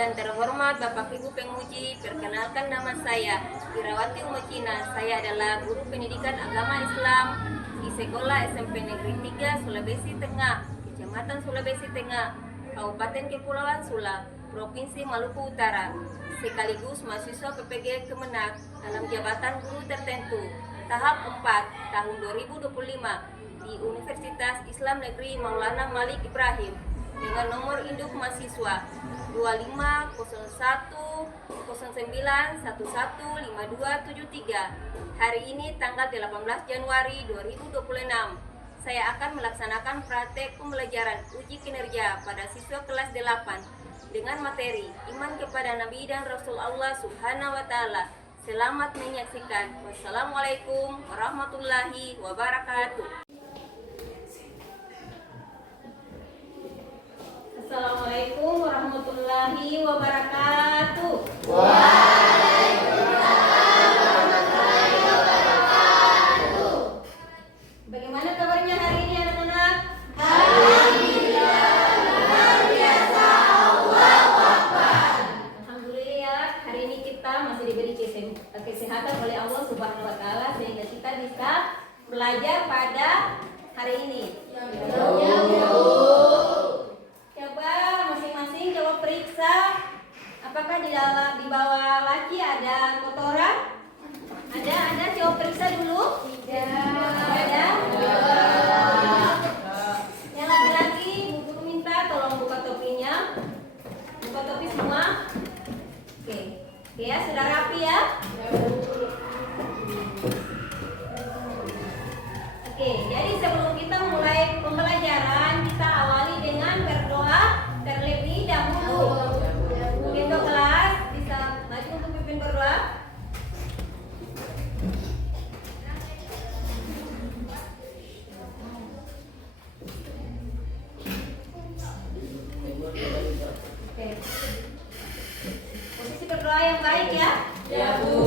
Yang terhormat Bapak Ibu Penguji, perkenalkan nama saya Irawati Umocina. Saya adalah guru pendidikan agama Islam di Sekolah SMP Negeri 3 Sulawesi Tengah, Kecamatan Sulawesi Tengah, Kabupaten Kepulauan Sula, Provinsi Maluku Utara, sekaligus mahasiswa PPG Kemenak dalam jabatan guru tertentu tahap 4 tahun 2025 di Universitas Islam Negeri Maulana Malik Ibrahim dengan nomor induk mahasiswa 250109115273. Hari ini tanggal 18 Januari 2026. Saya akan melaksanakan praktek pembelajaran uji kinerja pada siswa kelas 8 dengan materi iman kepada Nabi dan Rasul Allah Subhanahu wa taala. Selamat menyaksikan. Wassalamualaikum warahmatullahi wabarakatuh. Assalamualaikum warahmatullahi wabarakatuh. Waalaikumsalam warahmatullahi wabarakatuh. Bagaimana kabarnya hari ini anak-anak? Alhamdulillah, luar biasa, Allahu Akbar. Alhamdulillah ya, hari ini kita masih diberi kesehatan oleh Allah Subhanahu wa taala sehingga kita bisa belajar pada hari ini. Coba masing-masing coba periksa apakah di bawah laki ada kotoran? Ada coba periksa dulu. Ada. Yang laki-laki, Bu Guru minta tolong buka topinya. Buka topi semua. Oke, ya sudah rapi ya. Oke, jadi sebelum kita mulai pembelajaran, kita awali dengan berdoa terlebih dahulu. Mungkin kelas bisa maju untuk pimpin berdoa. Oke. Posisi berdoa yang baik ya. Ya, Bu.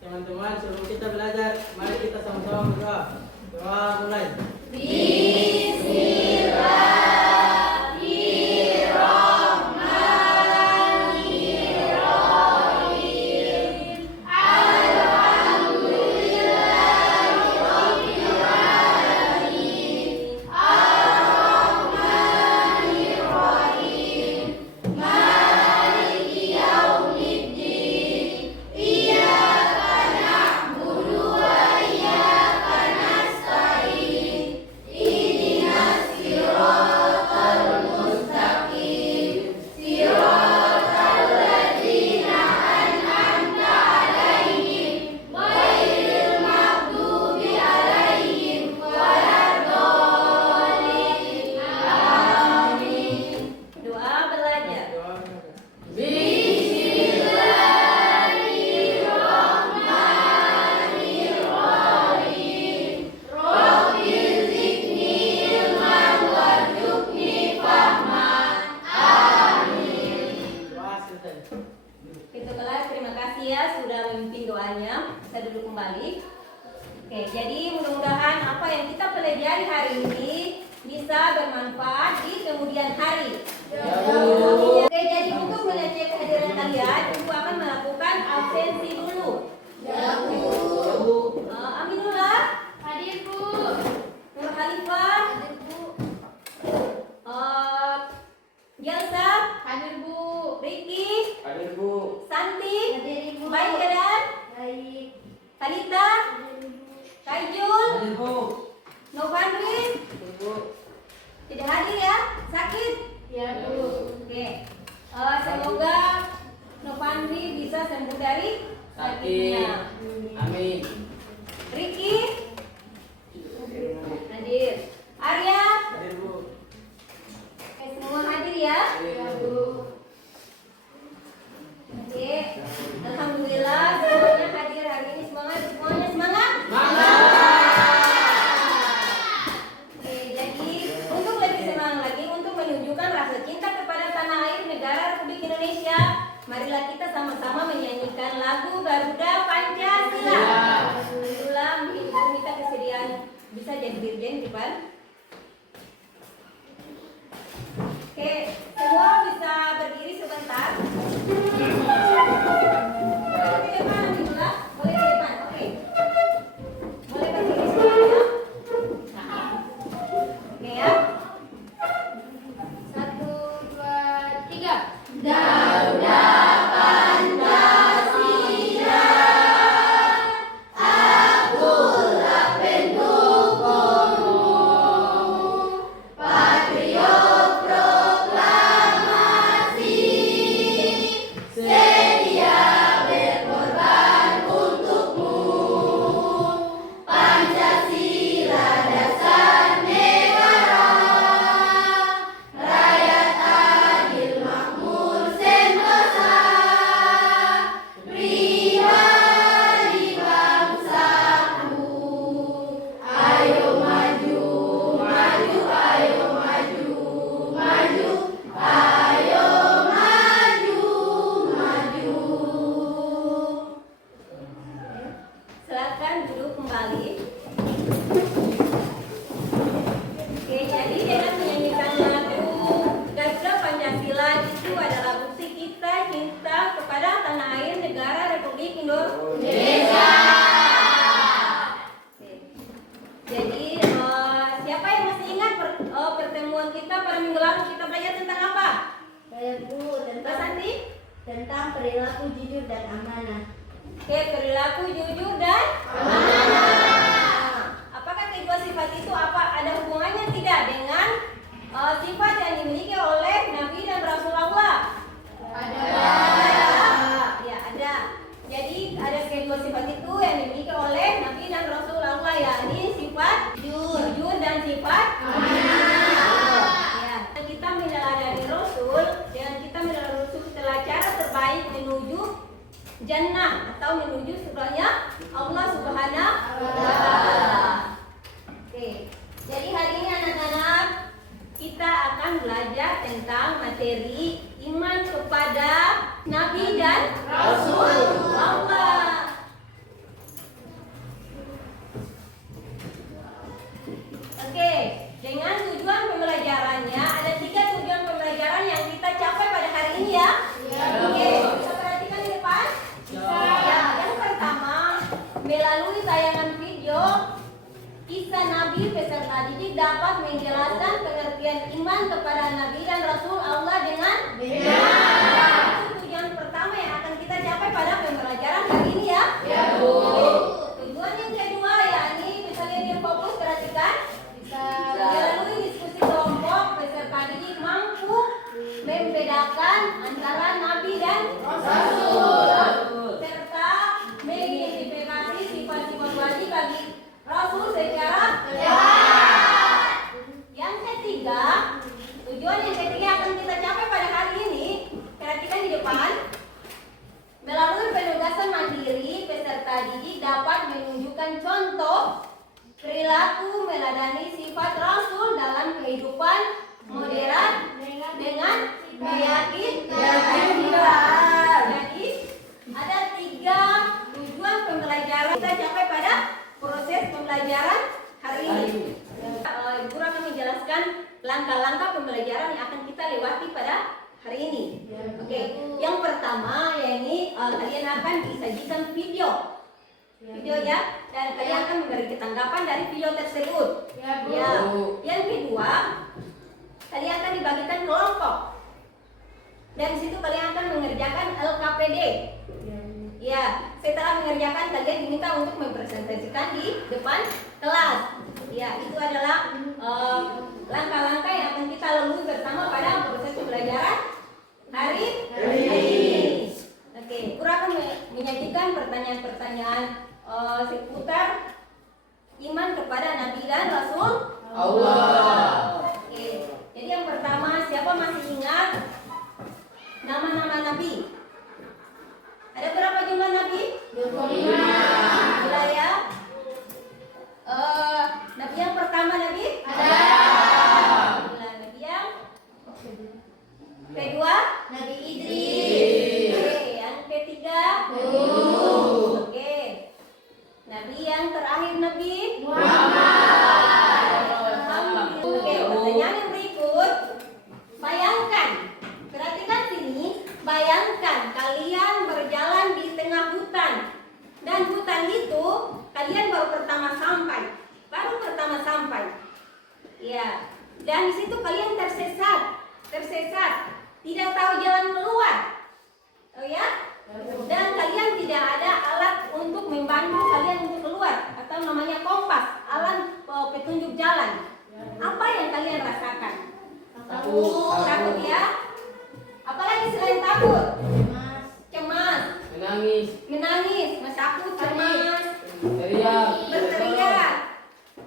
Teman-teman, sebelum kita belajar, mari kita sama-sama berdoa. Doa mulai. Doa belajar. Doa selesai. Itu kelas, terima kasih ya sudah memimpin doanya. Bisa duduk kembali. Oke, jadi mudah-mudahan apa yang kita pelajari hari ini bisa bermanfaat di kemudian hari. Oke, jadi untuk mengecek kehadiran kalian, Ibu akan melakukan absensi dulu. Aminullah, Hadir, Bu. Nur Khalifah, Jelsa, Hadir, Bu. Ricky, Hadir, Bu. Santi, Hadir, Ibu. Baik keadaan, Baik. Talita, Kaijul, Hadir, Bu. Novandri, Hadir, Bu. tidak hadir ya, sakit. Ya, Bu. Oke, semoga Novandri bisa sembuh dari sakitnya. Amin. Ricky, hadir. Arya, Hadir, Bu. semua hadir ya. Ya, Bu. Oke, alhamdulillah semuanya hadir hari ini. Semuanya semangat. Oke, jadi untuk lebih semangat lagi untuk menunjukkan rasa cinta kepada tanah air negara Republik Indonesia, marilah kita sama-sama menyanyikan lagu Garuda Pancasila. Alhamdulillah, mungkin Ibu minta kesediaan bisa jadi dirjen di depan. Oke, semua bisa berdiri sekali. Oke, jadi dengan menyanyikan lagu Garuda Pancasila itu adalah bukti kita cinta kepada tanah air negara Republik Indonesia. Oke. Jadi siapa yang masih ingat pertemuan kita pada minggu lalu kita belajar tentang apa? Saya Bu Mbak Santi? tentang perilaku jujur dan amanah. Oke, perilaku jujur dan amanah. Apakah kedua sifat itu ada hubungannya tidak dengan sifat yang dimiliki oleh Nabi dan Rasulullah? Ya, ada. Jadi ada kedua sifat itu yang dimiliki oleh Nabi dan Rasulullah, yakni sifat jujur dan sifat amanah. Ya, kita meneladani Rasul dan kita meneladani Rasul adalah cara terbaik menuju jannah atau menuju surganya Allah Subhanahu wa taala. Oke. Jadi hari ini anak-anak kita akan belajar tentang materi iman kepada Nabi dan Rasulullah. Oke, dengan tujuan pembelajarannya ada 3 tujuan pembelajaran yang kita capai pada hari ini ya. Oke, bisa perhatikan di depan. Ya, yang pertama melalui tayangan video kisah Nabi beserta didik dapat menjelaskan pengertian iman kepada Nabi dan Rasul Allah dengan benar. Itu tujuan pertama yang akan kita capai pada pembelajaran hari ini ya. Oke. Tujuan yang kedua yakni bisa lihat fokus perhatikan. Melalui diskusi kelompok peserta didik mampu membedakan antara Nabi dan Rasul serta mengidentifikasi sifat-sifat wajib bagi Rasul secara tepat. Yang ketiga, tujuan yang ketiga akan kita capai pada hari ini. Perhatikan di depan. Melalui penugasan mandiri, peserta didik dapat menunjukkan contoh perilaku meladani sifat Rasul dalam kehidupan modern dengan meyakinkan. Jadi ada 3 tujuan pembelajaran kita capai pada proses pembelajaran hari ini. Ibu akan menjelaskan langkah-langkah pembelajaran yang akan kita lewati pada hari ini. Oke, yang pertama yakni kalian akan disajikan video ya, dan kalian akan memberi tanggapan dari video tersebut. Ya. Yang kedua, kalian akan dibagikan kelompok. Dan di situ kalian akan mengerjakan LKPD. Ya, setelah mengerjakan kalian diminta untuk mempresentasikan di depan kelas. Ya, itu adalah langkah-langkah yang akan kita lalui bersama pada proses pembelajaran hari ini. Oke, Guru akan menyajikan pertanyaan-pertanyaan seputar iman kepada Nabi dan Rasul Allah. Oke, jadi yang pertama, siapa masih ingat nama-nama Nabi? Ada berapa jumlah Nabi? 25. Gila ya. Nabi yang pertama Nabi? Gila. Nabi yang kedua? Nabi Idris. Oke, yang ketiga? Oke. Nabi yang terakhir Nabi Muhammad. Oke, pertanyaan yang berikut. Bayangkan, perhatikan sini. Bayangkan kalian berjalan di tengah hutan. Dan hutan itu kalian baru pertama sampai. Ya. Dan di situ kalian tersesat. Tidak tahu jalan keluar. Oh ya? Dan kalian tidak ada alat untuk membantu kalian untuk keluar, atau namanya kompas, alat petunjuk jalan. Apa yang kalian rasakan? Takut ya? Apalagi selain takut? Cemas. Menangis, takut, cemas, berteriak.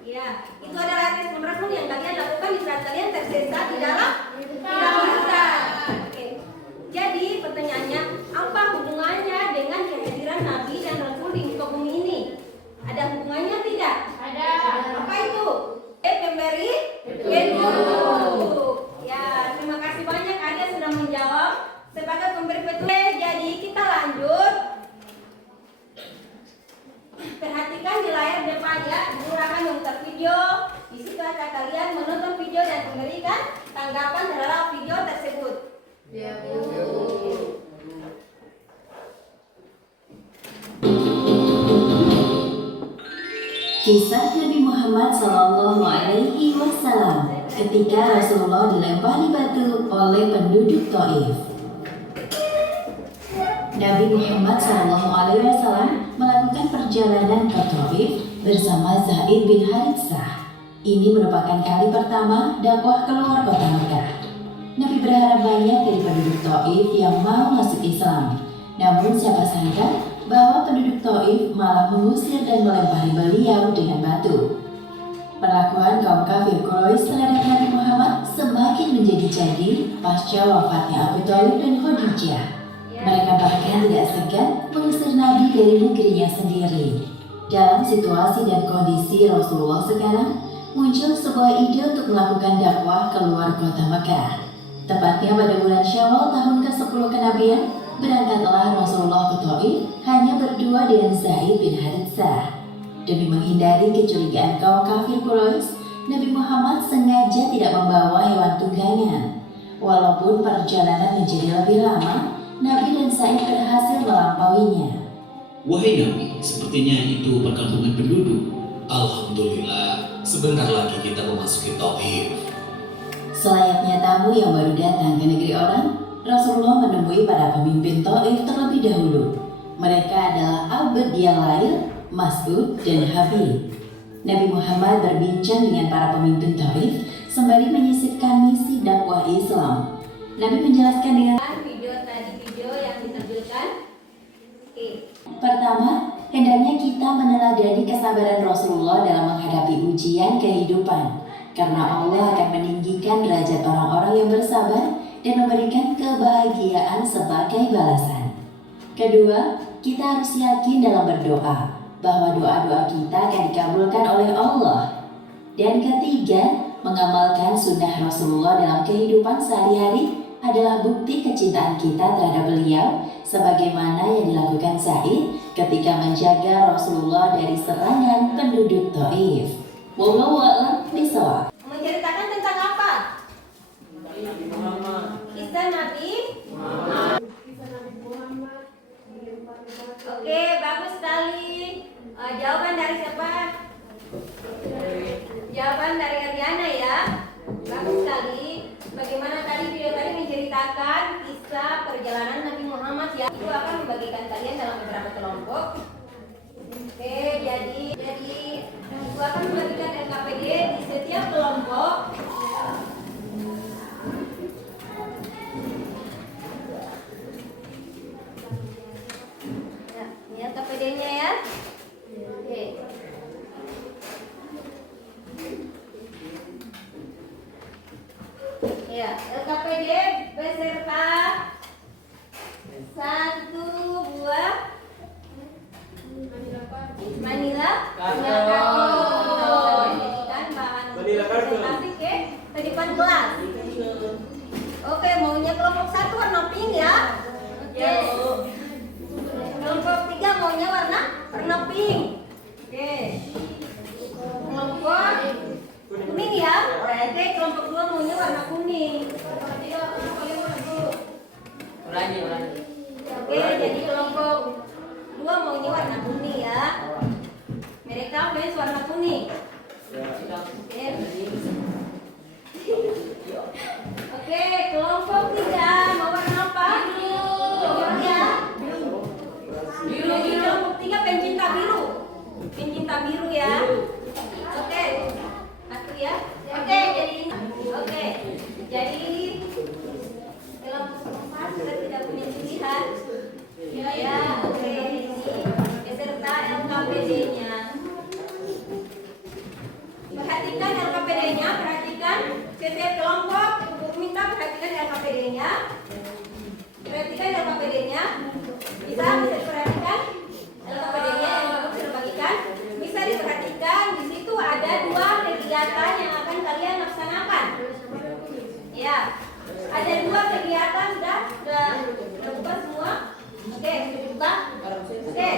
Ya, itu adalah respon yang kalian lakukan di saat kalian tersesat di dalam hutan. Oke. Jadi pertanyaannya, apa hubungannya dengan kehadiran Nabi dan Rasul di muka bumi ini? Ada hubungannya tidak? Ada. Apa itu? Pemberi petunjuk. Ya, terima kasih banyak Adia sudah menjawab sebagai pemberi petunjuk. Jadi kita lanjut. Perhatikan di layar depan video dan memberikan tanggapan terhadap video tersebut. Ya, Bu. Kisah Nabi Muhammad SAW ketika Rasulullah dilempari batu oleh penduduk Taif. Nabi Muhammad SAW melakukan perjalanan ke Taif bersama Zaid bin Haritsah. Ini merupakan kali pertama dakwah keluar kota Mekah. Nabi berharap banyak dari penduduk Taif yang mau masuk Islam. Namun siapa sangka bahwa penduduk Taif malah mengusir dan melempari beliau dengan batu. Perlakuan kaum kafir Quraisy terhadap Nabi Muhammad semakin menjadi-jadi pasca wafatnya Abu Thalib dan Khadijah. Mereka bahkan tidak segan mengusir Nabi dari negerinya sendiri. Dalam situasi dan kondisi Rasulullah sekarang, muncul sebuah ide untuk melakukan dakwah keluar kota Mekah. Tepatnya pada bulan Syawal tahun ke-10 kenabian, berangkatlah Rasulullah ke Taif hanya berdua dengan Zaid bin Haritsah. Demi menghindari kecurigaan kaum kafir Quraisy, Nabi Muhammad sengaja tidak membawa hewan tunggangan. Walaupun perjalanan menjadi lebih lama, Nabi dan Zaid berhasil melampauinya. Wahai Nabi, sepertinya itu perkampungan penduduk. Alhamdulillah, sebentar lagi kita memasuki Taif. Selayaknya tamu yang baru datang ke negeri orang, Rasulullah menemui para pemimpin Taif terlebih dahulu. Mereka adalah Abd Yalail, Mas'ud, dan Habib. Nabi Muhammad berbincang dengan para pemimpin Taif sembari menyisipkan misi dakwah Islam. Nabi menjelaskan dengan Video yang ditampilkan. pertama, hendaknya kita meneladani kesabaran Rasulullah dalam menghadapi ujian kehidupan, karena Allah akan meninggikan derajat orang-orang yang bersabar dan memberikan kebahagiaan sebagai balasan. Kedua, kita harus yakin dalam berdoa bahwa doa-doa kita akan dikabulkan oleh Allah. Dan ketiga, mengamalkan sunnah Rasulullah dalam kehidupan sehari-hari adalah bukti kecintaan kita terhadap beliau, sebagaimana yang dilakukan Zaid ketika menjaga Rasulullah dari serangan penduduk Taif. Wallahu a'lam bishawab. Menceritakan tentang apa? Nabi Muhammad. Kisah Nabi. Oke, bagus sekali. Jawaban dari siapa? Jawaban dari Ariana ya. Bagus sekali. Bagaimana tadi video tadi menceritakan kisah perjalanan Nabi Muhammad ya. Ibu akan membagikan kalian dalam beberapa kelompok. Oke, jadi Ibu akan membagikan LKPD di setiap kelompok. Ya, ini LKPD-nya ya. Oke. Ya, LKPD beserta 1 buah Manila Karton. dan bahan Manila karton. presentasi ke depan kelas. Oke, maunya kelompok 1 warna pink ya. Oke. Kelompok 3 maunya warna pink. Oke. Kelompok kuning ya. Oke, kelompok 2 maunya warna kuning. Ulangi. Oke, jadi kelompok 2 maunya warna kuning ya. Mereka fans warna kuning. Oke. Oke, kelompok 3 mau warna apa? Biru ya. Biru. Kelompok 3 pencinta biru. Pencinta biru ya. Oke. Satu ya. Oke, jadi kelompok 4 sudah tidak punya pilihan. Ya, oke. Ini beserta LKPD-nya. Perhatikan LKPD-nya, perhatikan setiap kelompok. Ibu minta perhatikan LKPD-nya. Perhatikan LKPD-nya. Bisa diperhatikan LKPD-nya yang baru sudah bagikan. Bisa diperhatikan di situ ada 2 kegiatan yang akan kalian laksanakan. Ya, ada 2 kegiatan sudah buka semua. Oke, sudah buka. Oke,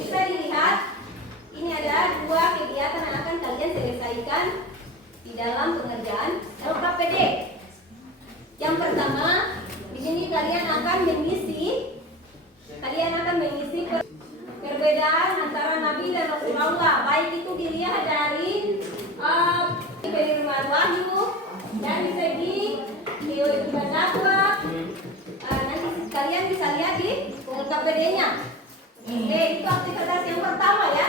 bisa dilihat ini ada 2 kegiatan yang akan kalian selesaikan di dalam pengerjaan LKPD. Yang pertama, di sini kalian akan mengisi perbedaan antara Nabi dan Rasulullah, baik itu dilihat dari firman wahyu, dari segi teori dakwah. Nanti kalian bisa lihat di LKPD-nya. Oke, itu aktivitas yang pertama ya.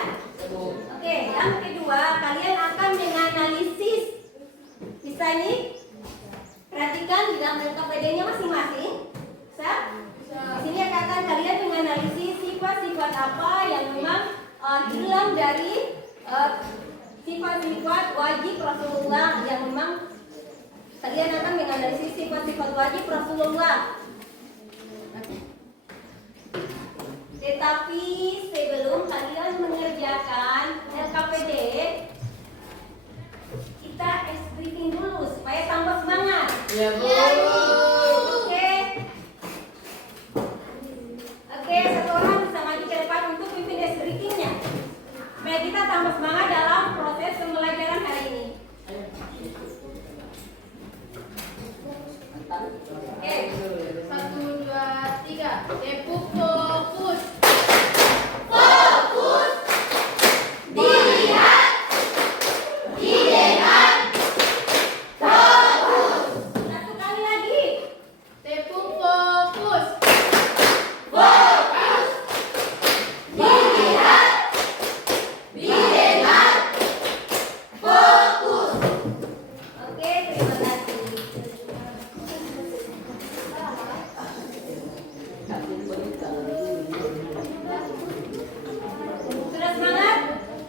Oke, yang kedua, kalian akan menganalisis. Bisa ini? Perhatikan di dalam LKPD-nya masing-masing. Bisa? Di sini akan kalian menganalisis sifat-sifat apa yang memang hilang dari sifat-sifat wajib Rasulullah, yang memang kalian akan menganalisis sifat-sifat wajib Rasulullah. Tetapi sebelum kalian mengerjakan LKPD, kita briefing dulu supaya tambah semangat. Ya, Bu. Oke. Oke, satu orang bisa maju ke depan untuk pimpin briefingnya. Supaya kita tambah semangat dalam proses pembelajaran hari ini. Oke. 1, 2, 3. Tepuk fokus. Satu kali lagi. Tepuk fokus. Oke, terima kasih. Sudah semangat?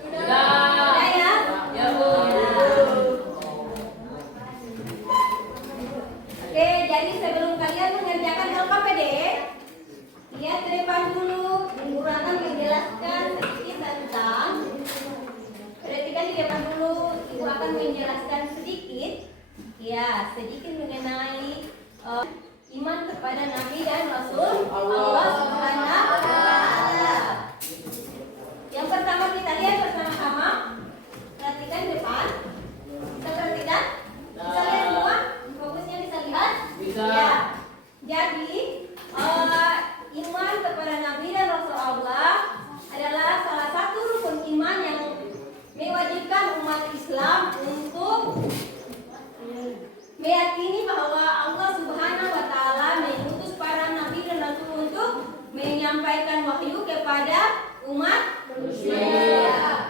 Sudah ya? Ya, Bu. Oke, jadi sebelum kalian mengerjakan LKPD, lihat ke depan dulu. Guru akan menjelaskan sedikit tentang. Perhatikan di depan dulu. Ibu akan menjelaskan sedikit, ya, sedikit mengenai iman kepada Nabi dan Rasul Allah Subhanahu wa Ta'ala. Yang pertama kita lihat bersama-sama. Perhatikan di depan. Bisa perhatikan? Bisa lihat semua? Fokusnya bisa lihat? Bisa. Ya. Jadi iman kepada Nabi dan Rasul Allah adalah salah satu rukun iman yang mewajibkan umat Islam untuk meyakini bahwa Allah Subhanahu wa Ta'ala mengutus para nabi dan rasul untuk menyampaikan wahyu kepada umat manusia.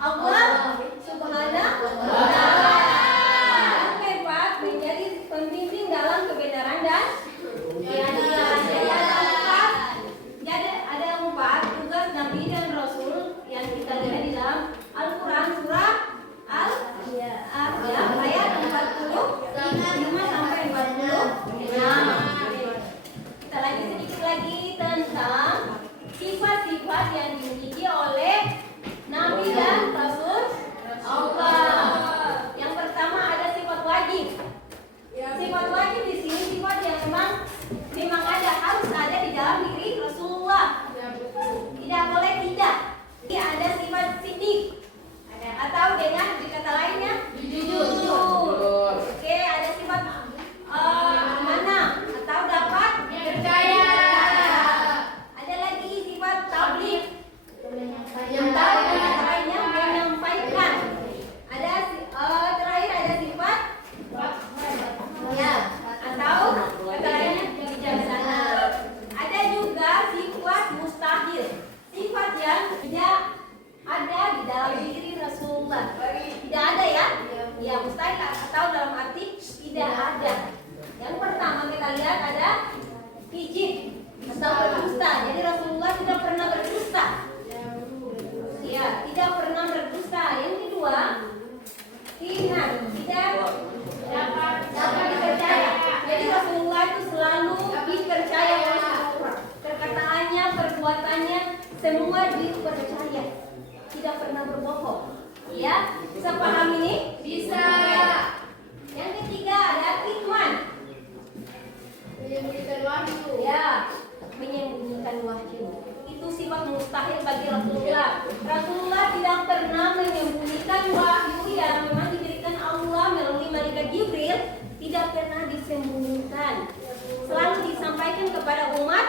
Allah Subhanahu wa Ta'ala. Yang keempat, menjadi pembimbing dalam kebenaran dan keadilan. Jadi ada 4 tugas Nabi dan Rasul yang kita lihat di dalam Al-Quran surah Al-A'raf ayat 45 sampai 46. Kita lagi sedikit lagi tentang sifat-sifat yang dimiliki oleh Nabi dan Rasul Allah. Yang pertama ada sifat wajib. Sifat wajib di sini sifat yang memang ada, harus ada di dalam diri Rasulullah. Tidak boleh tidak. Ini ada sifat sidik atau dengan kata lainnya jujur. Oke, ada sifat amanah atau dapat Percaya. Ada lagi sifat tabligh Yang atau kata lainnya menyampaikan. Ada terakhir ada sifat ya atau kata lainnya bijaksana. Ada juga sifat mustahil, sifat yang tidak ada di dalam diri Rasulullah. Tidak ada ya? Ya mustahil atau dalam arti tidak ada. Yang pertama kita lihat ada hijab atau berdusta. Jadi Rasulullah tidak pernah berdusta. Ya, tidak pernah berdusta. Yang kedua, iman, tidak dapat dipercaya. Jadi Rasulullah itu selalu dipercaya oleh orang. Perkataannya, perbuatannya, semua dipercaya. Tidak pernah berbohong. Ya, bisa paham ini? Bisa. Yang ketiga ada kitman. Menyembunyikan wahyu. Ya, menyembunyikan wahyu. Itu sifat mustahil bagi Rasulullah. Rasulullah tidak pernah menyembunyikan wahyu yang memang diberikan Allah melalui malaikat Jibril, tidak pernah disembunyikan. Selalu disampaikan kepada umat.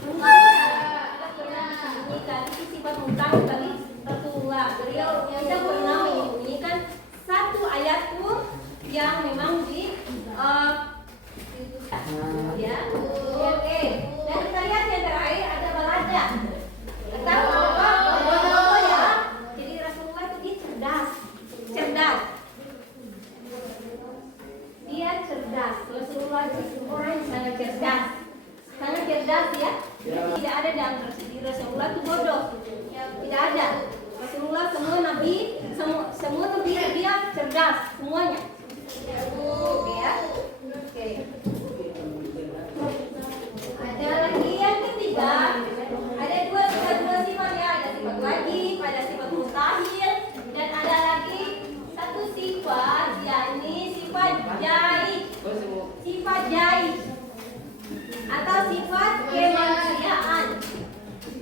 Tidak pernah disembunyikan. Itu sifat mustahil bagi Rasulullah. Beliau tidak pernah menyembunyikan satu ayat pun yang memang ya, oke. Dan kita lihat yang terakhir ada balada atau apa? Bodoh ya. Jadi Rasulullah itu dia cerdas. Dia cerdas. Rasulullah itu orang yang sangat cerdas ya. Tidak ada dalam diri Rasulullah itu bodoh. Tidak ada. Rasulullah semua nabi dia cerdas semuanya. Oke ya. Oke. Ada lagi yang ketiga, ada dua sifat ya, ada sifat wajib, ada sifat mustahil, dan ada lagi satu sifat, yakni sifat jaib atau sifat kemanusiaan,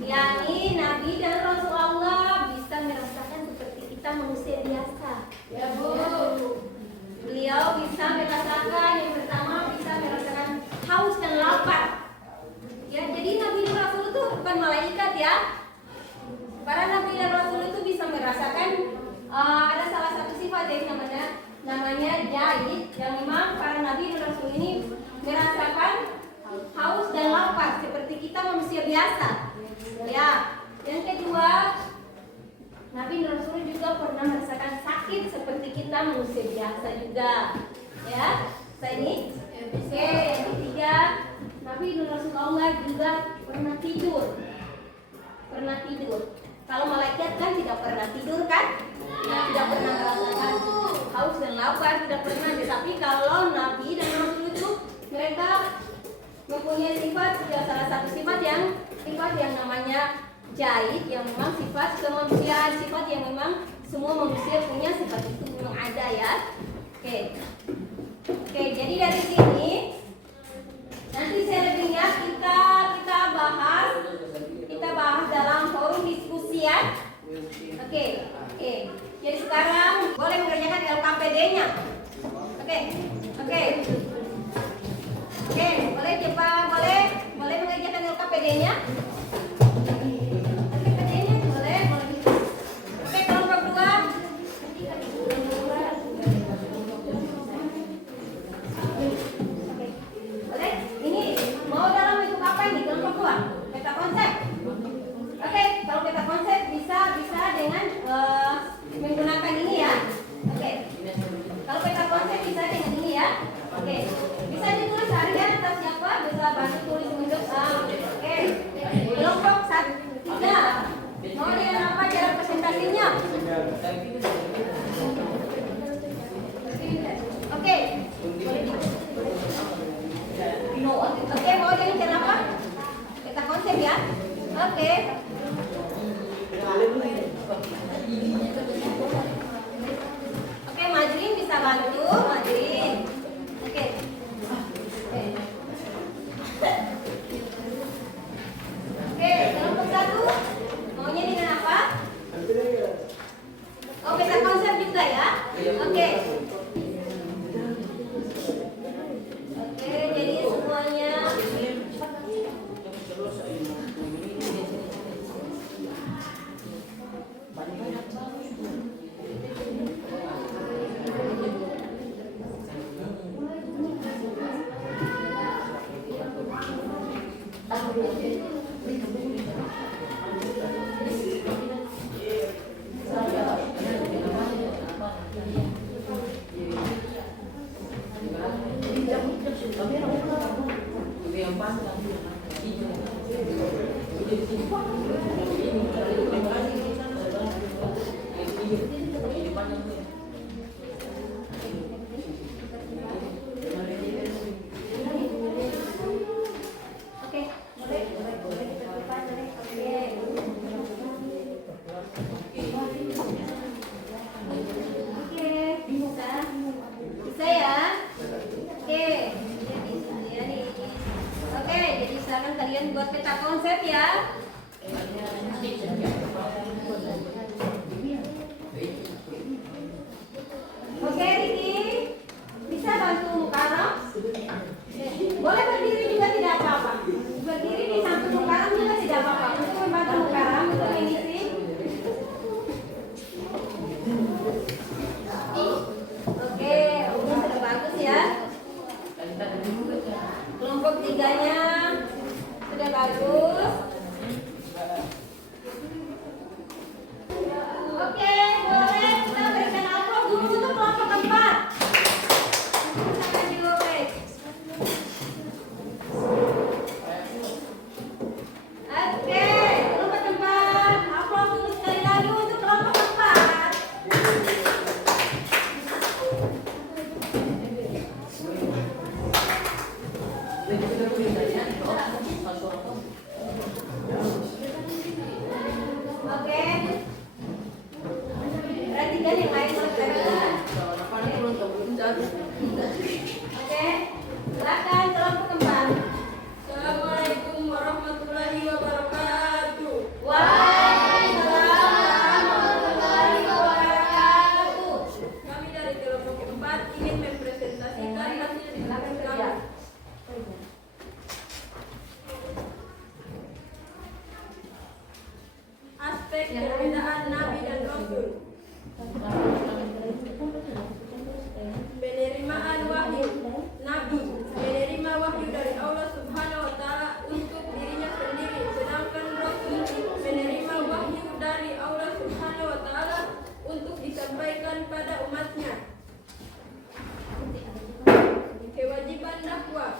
yakni Nabi dan Rasulullah bisa merasakan seperti kita manusia biasa. Ya Bu. Beliau bisa merasakan, yang pertama bisa merasakan haus dan lapar. Ya, jadi Nabi dan Rasul itu bukan malaikat ya. Para Nabi dan Rasul itu bisa merasakan ada salah satu sifat yang namanya jaid, yang memang para Nabi dan Rasul ini merasakan haus dan lapar seperti kita manusia biasa. Ya, yang kedua Nabi dan Rasul juga pernah merasakan sakit seperti kita manusia biasa juga. Ya, ini. Oke, yang ketiga Nabi dan Rasulullah juga pernah tidur. Kalau malaikat kan tidak pernah tidur kan? Ya, tidak pernah merasakan haus dan lapar, tidak pernah. Tetapi kalau Nabi dan Rasul itu mereka mempunyai sifat, salah satu sifat yang namanya jaid, yang memang sifat kemanusiaan, sifat yang memang semua manusia punya sifat itu memang ada ya. Oke, jadi dari sini nanti selebihnya kita bahas dalam forum diskusi ya. Oke. Jadi sekarang boleh mengerjakan LKPD-nya. Oke, boleh cepat, boleh mengerjakan LKPD-nya. LKPD-nya boleh. Oke, kelompok 2. Boleh? Ini mau dalam bentuk apa ini? Kelompok 2. Peta konsep. Oke, kalau peta konsep bisa dengan peta konsep ya. Oke, Riki, bisa bantu Mukarram? Boleh berdiri juga tidak apa-apa. Berdiri di samping Mukarram juga tidak apa-apa. Untuk membantu Mukarram untuk mengisi. Oke, udah sudah bagus ya. Kelompok 3-nya sudah bagus. Oke, boleh kita berikan aplaus dulu untuk kelompok 4. Silakan digoyang. Oke, kelompok 4. Aplaus dulu sekali lagi untuk kelompok 4. Oke. Perhatikan yang lain perhatikan. Oke. Silakan kelompok 4. Assalamualaikum warahmatullahi wabarakatuh. Waalaikumsalam warahmatullahi wabarakatuh. Kami dari kelompok 4 ingin mempresentasikan hasil diskusi kami. Aspek perbedaan Nabi dan Rasul. Penerimaan wahyu. Nabi menerima wahyu dari Allah Subhanahu wa taala untuk dirinya sendiri, sedangkan Rasul menerima wahyu dari Allah Subhanahu wa taala untuk disampaikan pada umatnya. Kewajiban dakwah.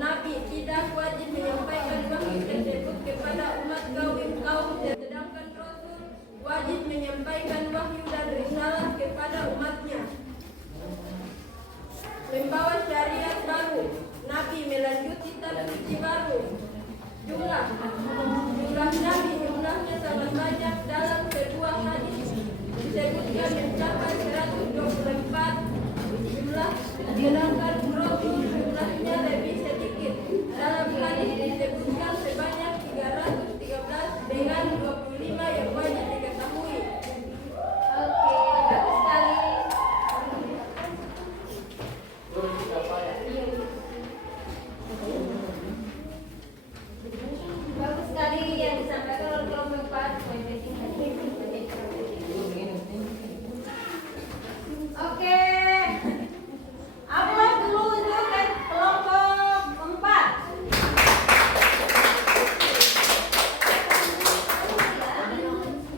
Nabi tidak wajib menyampaikan wahyu tersebut kepada umat kaum, sedangkan Rasul wajib menyampaikan wahyu dan risalah kepada umatnya. Membawa syariat baru. Nabi melanjuti kitab suci baru. Jumlah Nabi jumlahnya sangat banyak dalam sebuah hadis disebutkan mencapai 124 jumlah, sedangkan Rasul jumlahnya lebih sedikit. Dalam hadis disebutkan sebanyak 313 dengan 25 yang wajib diketahui. Oke, bagus sekali. Bagus sekali yang disampaikan oleh kelompok 4. Oke. Aplaus dulu untuk kelompok 4.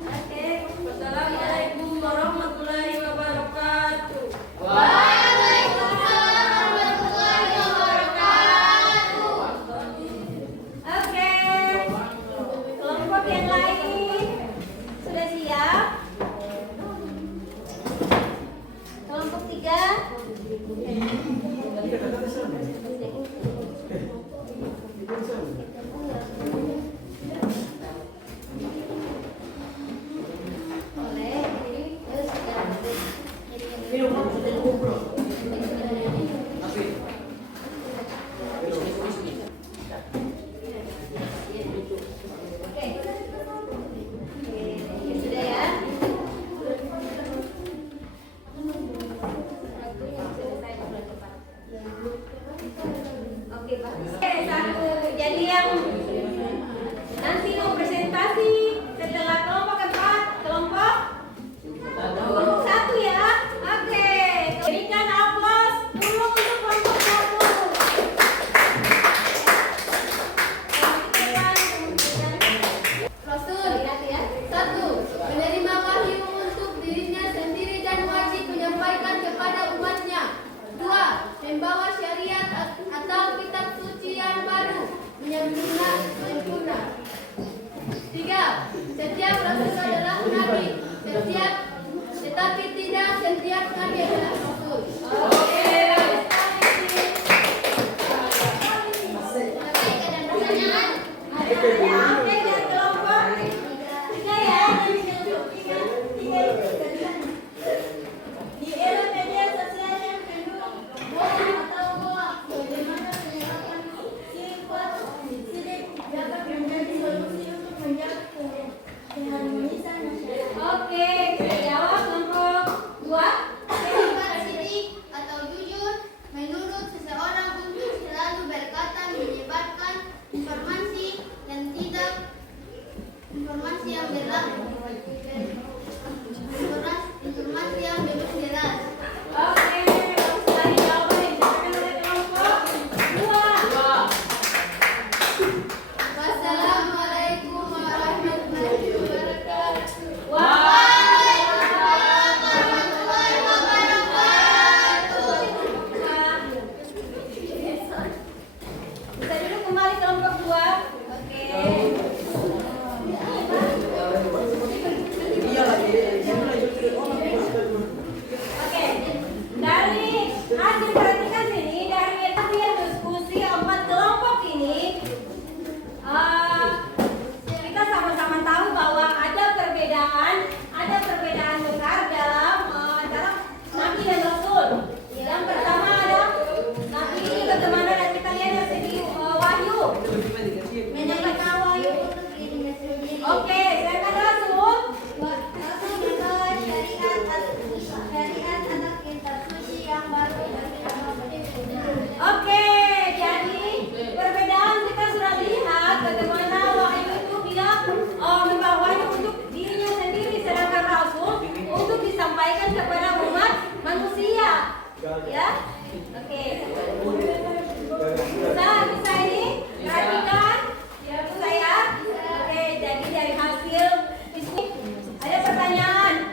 Oke. Wassalamualaikum warahmatullahi wabarakatuh. Waalaikumsalam warahmatullahi wabarakatuh. Oke. Kelompok yang lain sudah siap? Kelompok 3. Boleh. Oke. Sudah ya? Oke, Pak. Satu. Jadi yang nanti mau presentasi setelah kelompok 4, kelompok 1 ya. Oke. Berikan aplaus dulu untuk kelompok 1. Rasul, lihat ya. 1. Menerima wahyu untuk dirinya sendiri dan wajib menyampaikan kepada umatnya. 2. Membawa syariat atau kitab suci yang baru yang sempurna. 3. Setiap rasul adalah nabi. Tetapi tidak setiap nabi adalah rasul. Oke. Oke, dan kelompok 3 ya. Di era media sosial yang penuh bohong atau hoax, bagaimana menyebabkan sifat sidik dapat Ya, oke. Bisa ini? Perhatikan. Bisa ya? Oke, jadi dari hasil di sini ada pertanyaan.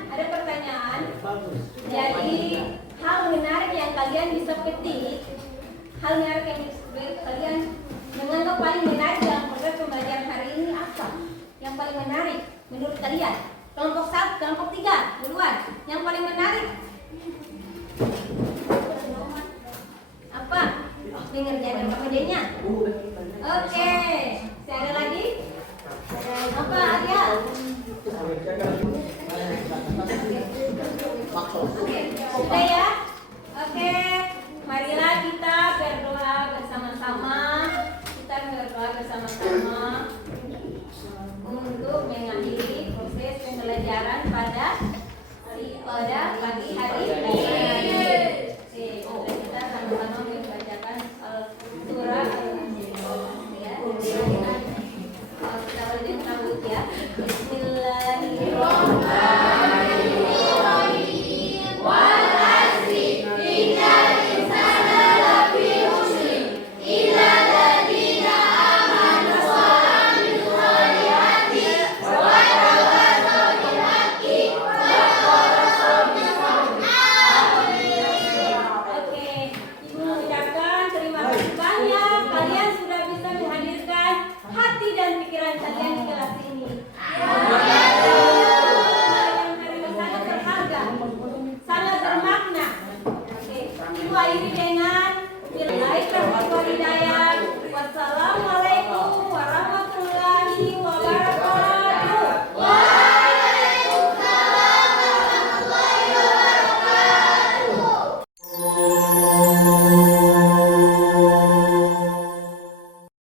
Jadi hal menarik yang kalian bisa petik, hal menarik yang kalian menganggap paling menarik dalam proses pembelajaran hari ini apa? Yang paling menarik menurut kalian? Kelompok 1, kelompok 3, duluan. Yang paling menarik apa? Mengerjakan PPD-nya. Oke. Ada lagi? Apa Arya? Oke, sudah ya? Oke, marilah kita berdoa bersama-sama. Untuk mengakhiri proses pembelajaran pada pagi hari ini. Oke, kita sama-sama membacakan surah ya. Kita boleh disambut ya. Bismillahirrahmanirrahim. Wal asri innal insana lafi khusr illa alladziina aamanu wa 'amilus shalihati wa tawassaw bil haqqi wa tawassaw bis sabr. Oke, Ibu mengucapkan terima kasih banyak. Kalian sudah bisa menghadirkan hati dan pikiran kalian di kelas ini. Yang hari ini sangat berharga, sangat bermakna. Oke, Ibu akhiri dengan